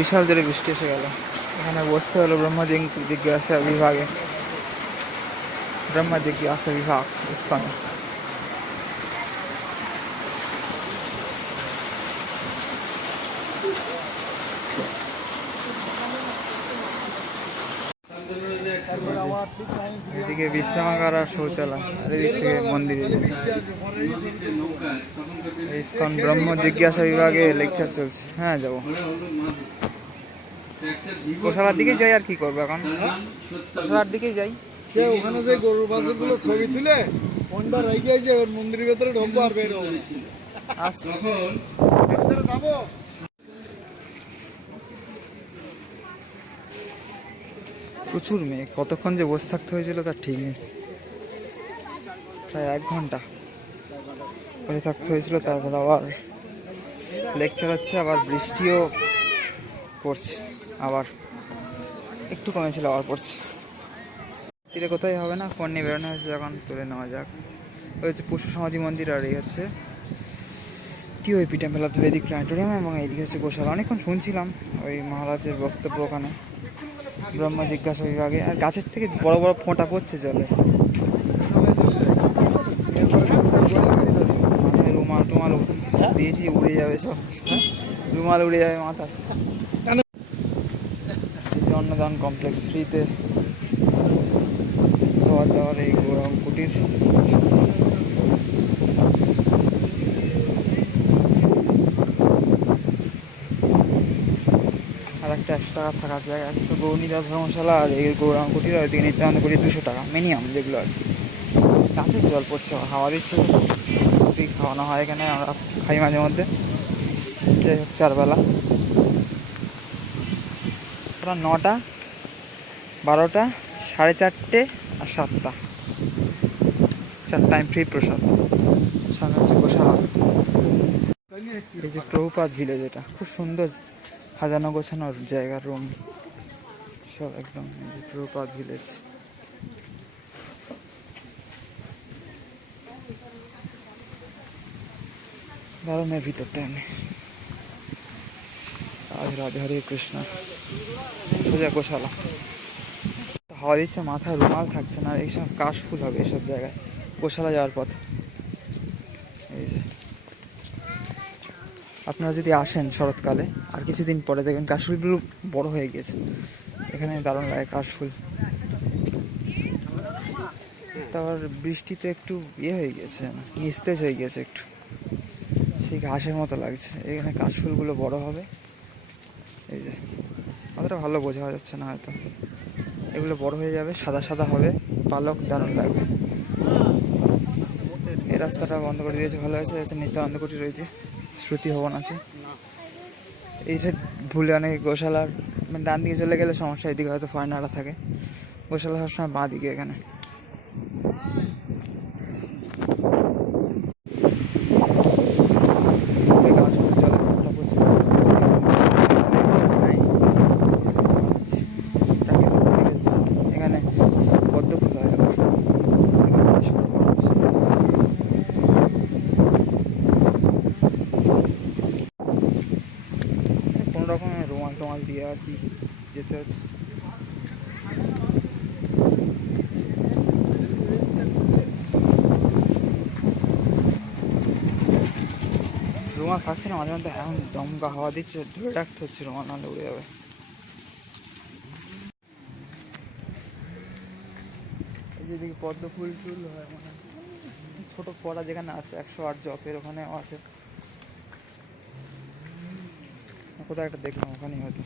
বিশাল জোরে বৃষ্টি এসে গেল। এখানে বসতে হলো ব্রহ্ম জিজ্ঞাসা বিভাগে, ব্রহ্ম জিজ্ঞাসা বিভাগ ইসকনে। এদিকে বিশ্রামাগার আর শৌচালয়, আর এদিক থেকে মন্দিরে। ইসকন ব্রহ্ম জিজ্ঞাসা বিভাগে লেকচার চলছে। হ্যাঁ যাবো, গোশালার দিকে যাই। আর কি করবো এখন, গোশালার দিকেই যাই। সে ওখানে যে গরুর বাছুর গুলো ছবি তুলে ফোনটা রেখে আছে, ওর মন্দিরের ভেতরে ঢুকবো আর বের হবো। যাবো প্রচুর মেয়ে, কতক্ষণ যে বসে থাকতে হয়েছিল তার ঠিক নেই। প্রায় 1 ঘন্টা বসে থাকতে হয়েছিল। তারপর আবার লেকচার হচ্ছে, আবার বৃষ্টিও পড়ছে, আবার একটু কমেছিল, আবার পড়ছে। তীরে কোথায় হবে না, ফোন নিয়ে বেরোনো হয়েছে যখন তুলে নেওয়া যাক। ওই হচ্ছে পুষ্প সমাধি মন্দির, আর এই হচ্ছে TOP temple of the Vedic planetarium, এবং এইদিকে হচ্ছে গোশালা। অনেকক্ষণ শুনছিলাম ওই মহারাজের বক্তব্য ওখানে ব্রহ্ম জিজ্ঞাসা বিভাগে। আর গাছের থেকে বড় বড় ফোঁটা পড়ছে জলে। মাথায় রুমাল টুমাল দিয়েছি, উড়ে যাবে সব। রুমাল উড়ে যাবে মাথা। অন্নদান কমপ্লেক্স, ফ্রিতে খাবার দাবার এই গৌরাঙ্গ কুটির। আর একটা 100 টাকা থাকার জায়গা, একটা গৌরীদাস ধর্মশালা, আর এই গৌরাঙ্গ কুটির। আর ওইদিকে নিত্যানন্দ কুটির 200 টাকা মিনিমাম, যেগুলো আর কি। গাছের জল পড়ছে, হাওয়া দিচ্ছে, খাওয়ানো হয় এখানে, আমরা খাই মাঝে মধ্যে। যাই হোক, 4 বেলা 9টা 12টা 4:30 আর 7টা, 4 টাইম ফ্রি প্রসাদ। সামনে হচ্ছে গোশালা। এই যে প্রভুপাদ ভিলেজ, এটা খুব সুন্দর সাজানো গোছানোর জায়গা, রুম সব একদম। এই যে প্রভুপাদ ভিলেজ। দারুণের ভিতরটা এনে। আজ রাধে হরে কৃষ্ণ। সোজা গোশালা। হাওয়া দিচ্ছে, মাথায় রুমাল থাকছে না। এইসব কাশফুল হবে এইসব জায়গায়, গোশালা যাওয়ার পথে। এই যে আপনারা যদি আসেন শরৎকালে, আর কিছুদিন পরে দেখবেন কাশফুলগুলো বড় হয়ে গিয়েছে। এখানে দারুণ লাগে কাশফুল। তারপর বৃষ্টিতে একটু হয়ে গেছে, নিস্তেজ হয়ে গেছে একটু, সেই ঘাসের মতো লাগছে। এখানে কাশফুলগুলো বড় হবে। এই যে অতটা ভালো বোঝা যাচ্ছে না হয়তো, এগুলো বড় হয়ে যাবে, সাদা সাদা হবে, পালক, দারুণ লাগবে। এই রাস্তাটা বন্ধ করে দিয়েছে, ভালো হয়েছে। নিত্যানন্দ কুটির রয়েছে, শ্রুতি ভবন আছে। এইটা ভুলে অনেক গোশালার ডান দিকে চলে গেলে সমস্যা, এদিকে হয়তো ফয়নাটা থাকে। গোশালা সবসময় বাঁ দিকে। এখানে এখানে পদ্ম ফুল হয়। কোনো রকমের রুমাল টুমাল দিয়ে আর কি যেতে হচ্ছে। রুমাল থাকছে না, মাঝে মধ্যে এখন দমকা হাওয়া দিচ্ছে, ধরে রাখতে হচ্ছে, রুমাল নাহলে উড়ে যাবে। যেদিকে পদ্ম ফুল টুল হয়, মানে ছোটো পড়া যেখানে আছে 108 জপের, ওখানেও আছে। কোথাও একটা দেখলাম, ওখানেই হয়তো।